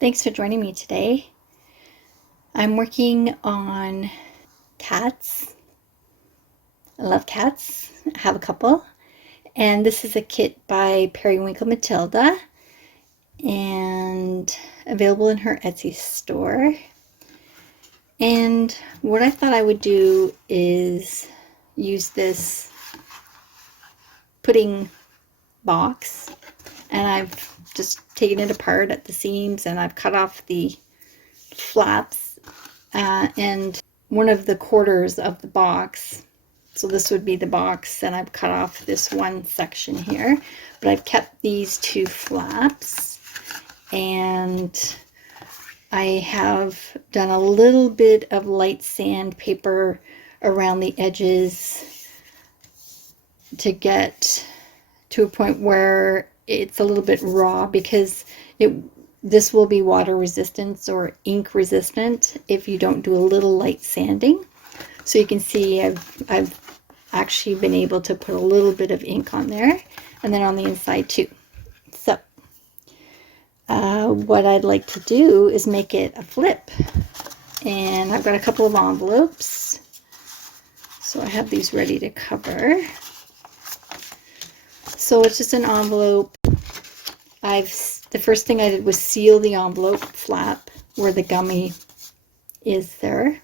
Thanks for joining me today. I'm working on cats. I love cats. I have a couple. And this is a kit by Periwinkle Matilda and available in her Etsy store. And what I thought I would do is use this pudding box, and I've just taken it apart at the seams and I've cut off the flaps and one of the quarters of the box. So this would be the box, and I've cut off this one section here, but I've kept these two flaps, and I have done a little bit of light sandpaper around the edges to get to a point where it's a little bit raw, because this will be water resistant or ink resistant if you don't do a little light sanding. So you can see I've actually been able to put a little bit of ink on there, and then on the inside too. So what I'd like to do is make it a flip, and I've got a couple of envelopes, so I have these ready to cover. So it's just an envelope. The first thing I did was seal the envelope flap where the gummy is there.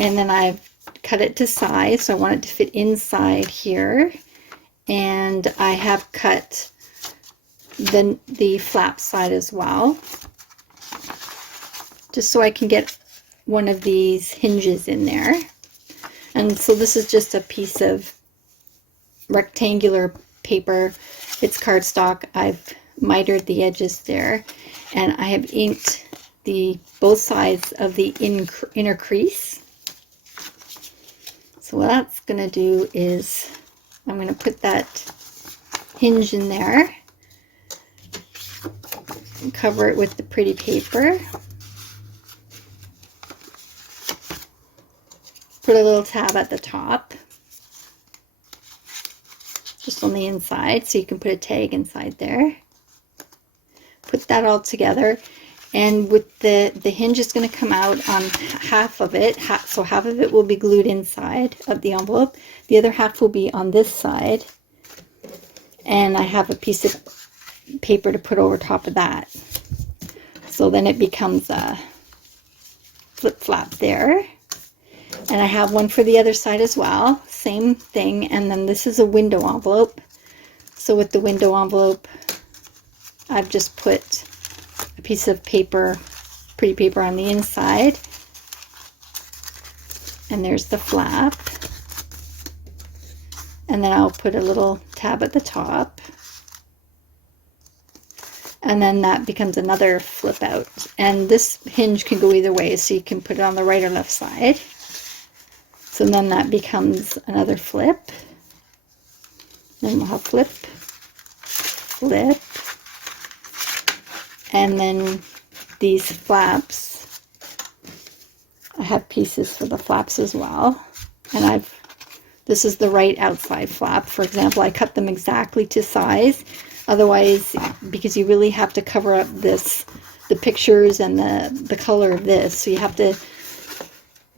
And then I've cut it to size, so I want it to fit inside here. And I have cut the flap side as well, just so I can get one of these hinges in there. And so this is just a piece of rectangular paper. It's cardstock. I've mitered the edges there, and I have inked both sides of the inner crease. So what that's going to do is I'm going to put that hinge in there and cover it with the pretty paper. Put a little tab at the top, just on the inside, so you can put a tag inside there. Put that all together, and with the hinge is going to come out on half of it, so half of it will be glued inside of the envelope, the other half will be on this side, and I have a piece of paper to put over top of that. So then it becomes a flip flap there. And I have one for the other side as well, same thing. And then this is a window envelope. So with the window envelope, I've just put a piece of paper, pretty paper on the inside. And there's the flap. And then I'll put a little tab at the top. And then that becomes another flip out. And this hinge can go either way, so you can put it on the right or left side. So then that becomes another flip. Then we'll have flip, flip. And then these flaps, I have pieces for the flaps as well. And this is the right outside flap. For example, I cut them exactly to size. Otherwise, because you really have to cover up the pictures and the color of this. So you have to,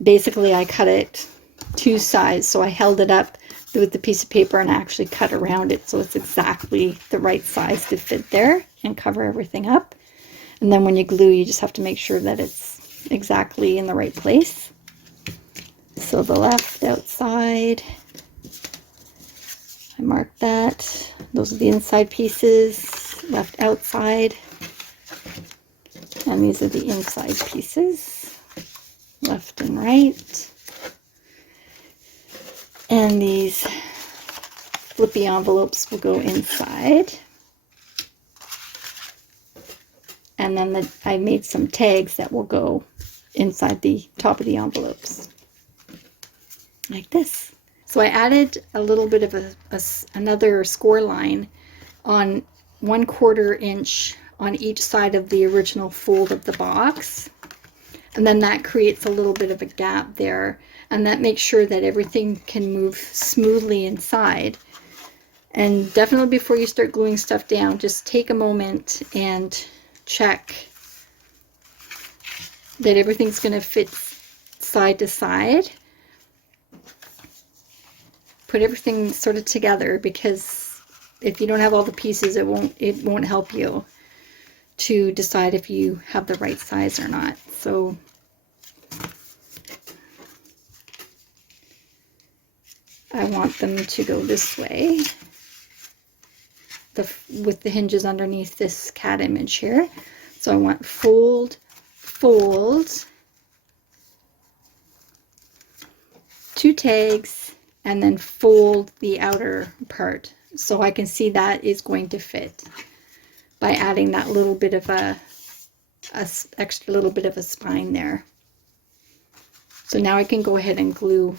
basically I cut it to size, so I held it up with the piece of paper and actually cut around it so it's exactly the right size to fit there and cover everything up. And then when you glue, you just have to make sure that it's exactly in the right place. So the left outside, I marked that. Those are the inside pieces, left outside. And these are the inside pieces, left and right. And these flippy envelopes will go inside. And then I made some tags that will go inside the top of the envelopes, like this. So I added a little bit of another score line on 1/4 inch on each side of the original fold of the box. And then that creates a little bit of a gap there, and that makes sure that everything can move smoothly inside. And definitely before you start gluing stuff down, just take a moment and check that everything's going to fit side to side. Put everything sort of together, because if you don't have all the pieces, it won't help you to decide if you have the right size or not. So I want them to go this way, with the hinges underneath this cat image here. So I want fold, fold, 2 tags, and then fold the outer part, so I can see that is going to fit by adding that little bit of a extra little bit of a spine there. So now I can go ahead and glue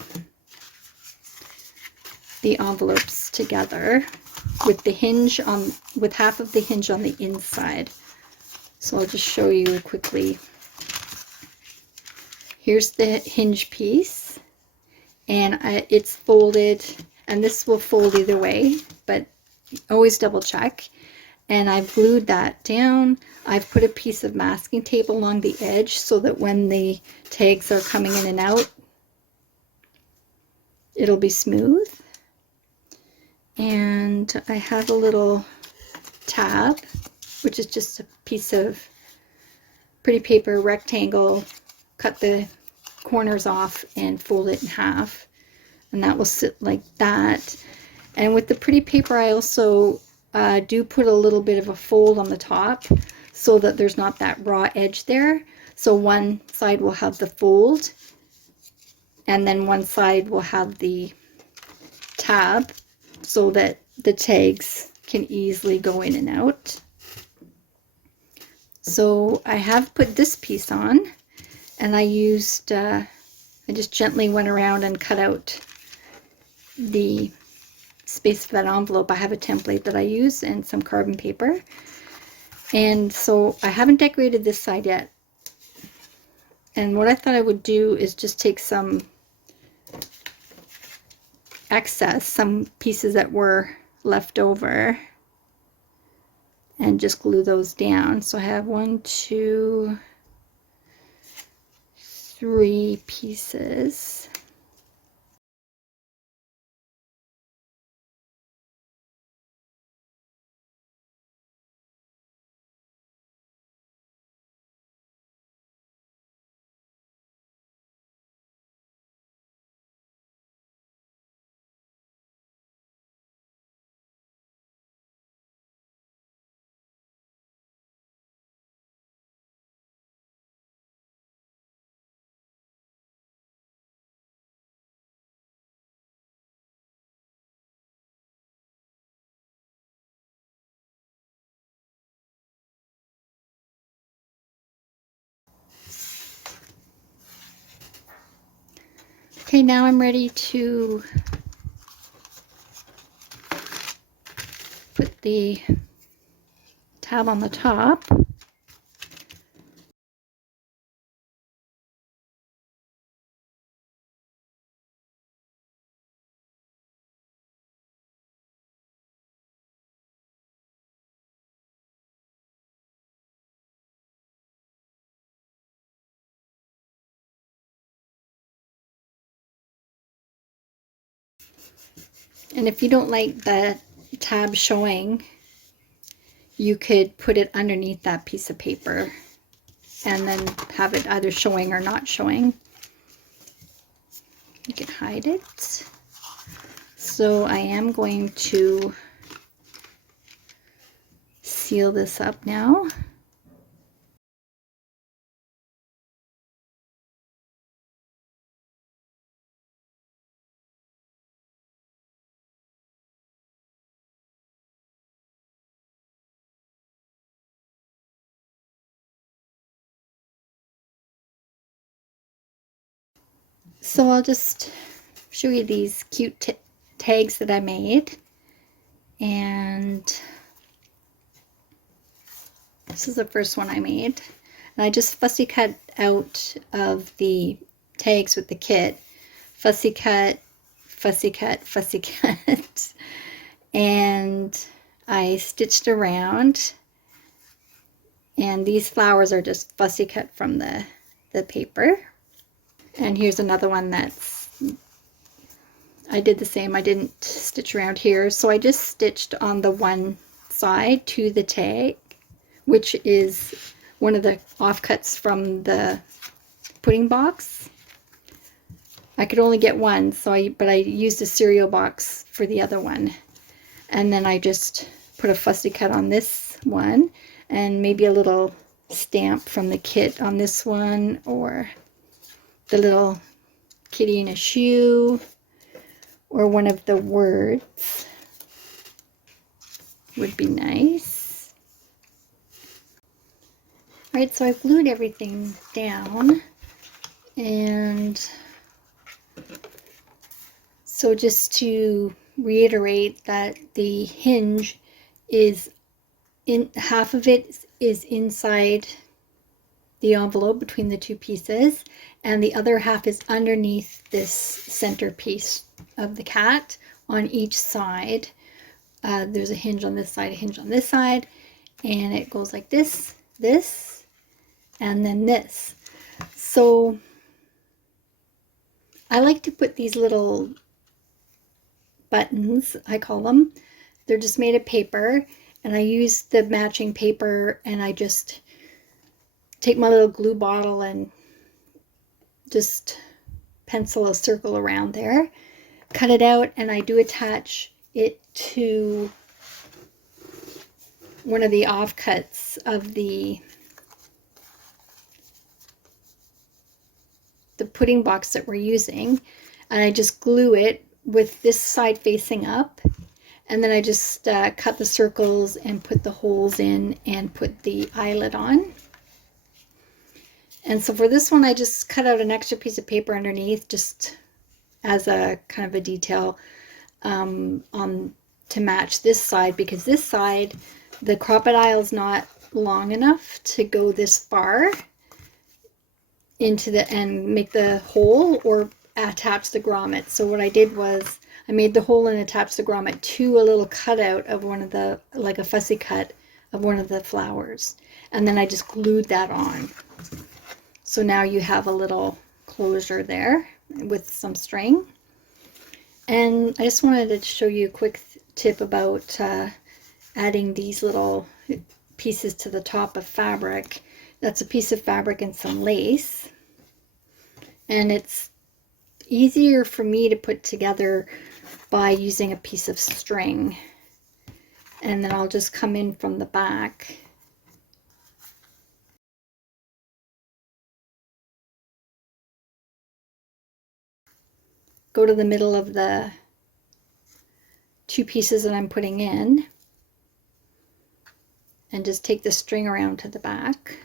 the envelopes together with the hinge on, with half of the hinge on the inside. So I'll just show you quickly. Here's the hinge piece, and it's folded, and this will fold either way, but always double check. And I've glued that down. I've put a piece of masking tape along the edge so that when the tags are coming in and out, it'll be smooth. And I have a little tab, which is just a piece of pretty paper, rectangle, cut the corners off and fold it in half, and that will sit like that. And with the pretty paper, I also do put a little bit of a fold on the top so that there's not that raw edge there. So one side will have the fold, and then one side will have the tab, so that the tags can easily go in and out. So I have put this piece on, and I used, I just gently went around and cut out the space for that envelope. I have a template that I use and some carbon paper. And so I haven't decorated this side yet. And what I thought I would do is just take some excess, some pieces that were left over, and just glue those down. So I have 1, 2, 3 pieces. Okay, now I'm ready to put the tab on the top. And if you don't like the tab showing, you could put it underneath that piece of paper and then have it either showing or not showing. You can hide it. So I am going to seal this up now. So I'll just show you these cute tags that I made. And this is the first one I made. And I just fussy cut out of the tags with the kit. Fussy cut, fussy cut, fussy cut. And I stitched around And these flowers are just fussy cut from the paper. And here's another one that's, I did the same. I didn't stitch around here. So I just stitched on the one side to the tag, which is one of the offcuts from the pudding box. I could only get one, but I used a cereal box for the other one. And then I just put a fussy cut on this one and maybe a little stamp from the kit on this one, or the little kitty in a shoe, or one of the words would be nice. All right, so I've glued everything down, and so just to reiterate that the hinge is in, half of it is inside the envelope between the two pieces, and the other half is underneath this center piece of the cat on each side. There's a hinge on this side, a hinge on this side, and it goes like this, this, and then this. So I like to put these little buttons, I call them. They're just made of paper, and I use the matching paper, and I just take my little glue bottle and just pencil a circle around there, cut it out, and I do attach it to one of the offcuts of the pudding box that we're using, and I just glue it with this side facing up, and then I just cut the circles and put the holes in and put the eyelet on. And so for this one, I just cut out an extra piece of paper underneath, just as a kind of a detail to match this side, because this side, the crocodile is not long enough to go this far into the and make the hole or attach the grommet. So what I did was I made the hole and attached the grommet to a little cutout of one of the, like a fussy cut of one of the flowers, and then I just glued that on. So now you have a little closure there with some string. And I just wanted to show you a quick tip about adding these little pieces to the top of fabric. That's a piece of fabric and some lace. And it's easier for me to put together by using a piece of string. And then I'll just come in from the back. Go to the middle of the two pieces that I'm putting in, and just take the string around to the back,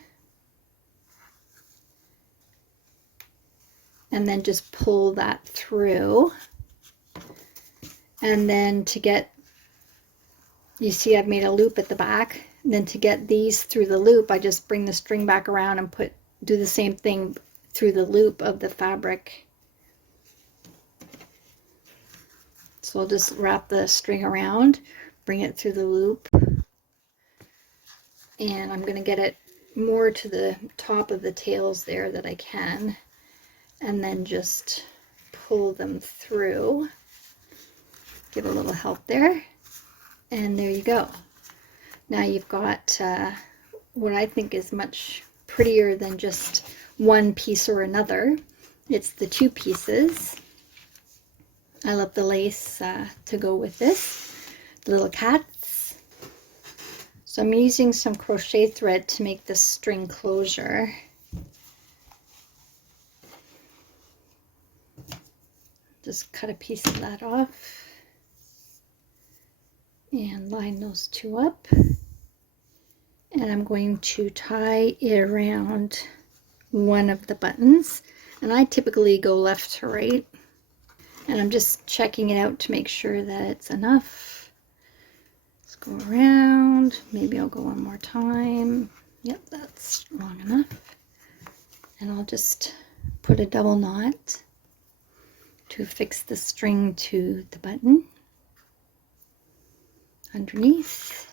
and then just pull that through. And then to get, you see I've made a loop at the back, and then to get these through the loop, I just bring the string back around and do the same thing through the loop of the fabric. So I'll just wrap the string around, bring it through the loop, and I'm going to get it more to the top of the tails there that I can, and then just pull them through. Give a little help there, and there you go. Now you've got what I think is much prettier than just one piece or another. It's the two pieces. I love the lace to go with this, the little cats. So I'm using some crochet thread to make this string closure. Just cut a piece of that off and line those two up. And I'm going to tie it around one of the buttons. And I typically go left to right. And I'm just checking it out to make sure that it's enough. Let's go around. Maybe I'll go one more time. Yep, that's long enough. And I'll just put a double knot to fix the string to the button underneath.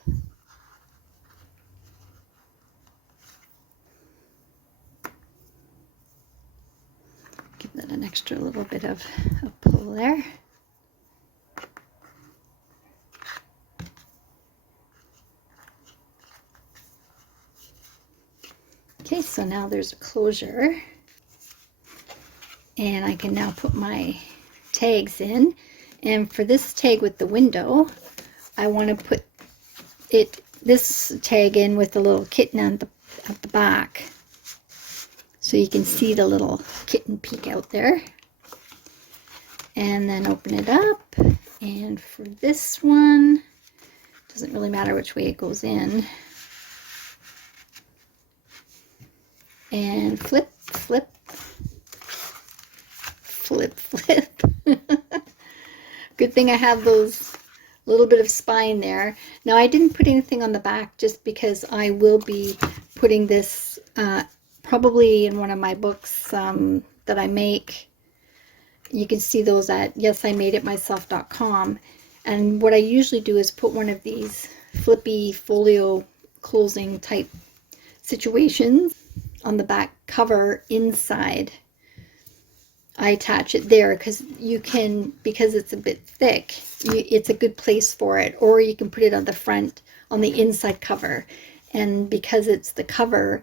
got an extra little bit of a pull there. Okay, so now there's a closure, and I can now put my tags in. And for this tag with the window, I want to put this tag in with the little kitten at the back, so you can see the little kitten peek out there. And then open it up, and for this one, doesn't really matter which way it goes in. And flip, flip, flip, flip. Good thing I have those little bit of spine there. Now I didn't put anything on the back just because I will be putting this probably in one of my books that I make. You can see those at yesimadeitmyself.com. And what I usually do is put one of these flippy folio closing type situations on the back cover inside. I attach it there because because it's a bit thick, it's a good place for it. Or you can put it on the front, on the inside cover. And because it's the cover,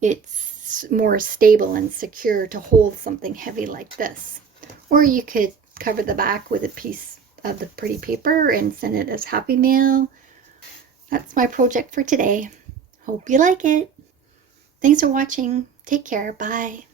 it's more stable and secure to hold something heavy like this. Or you could cover the back with a piece of the pretty paper and send it as happy mail. That's my project for today. Hope you like it. Thanks for watching. Take care. Bye.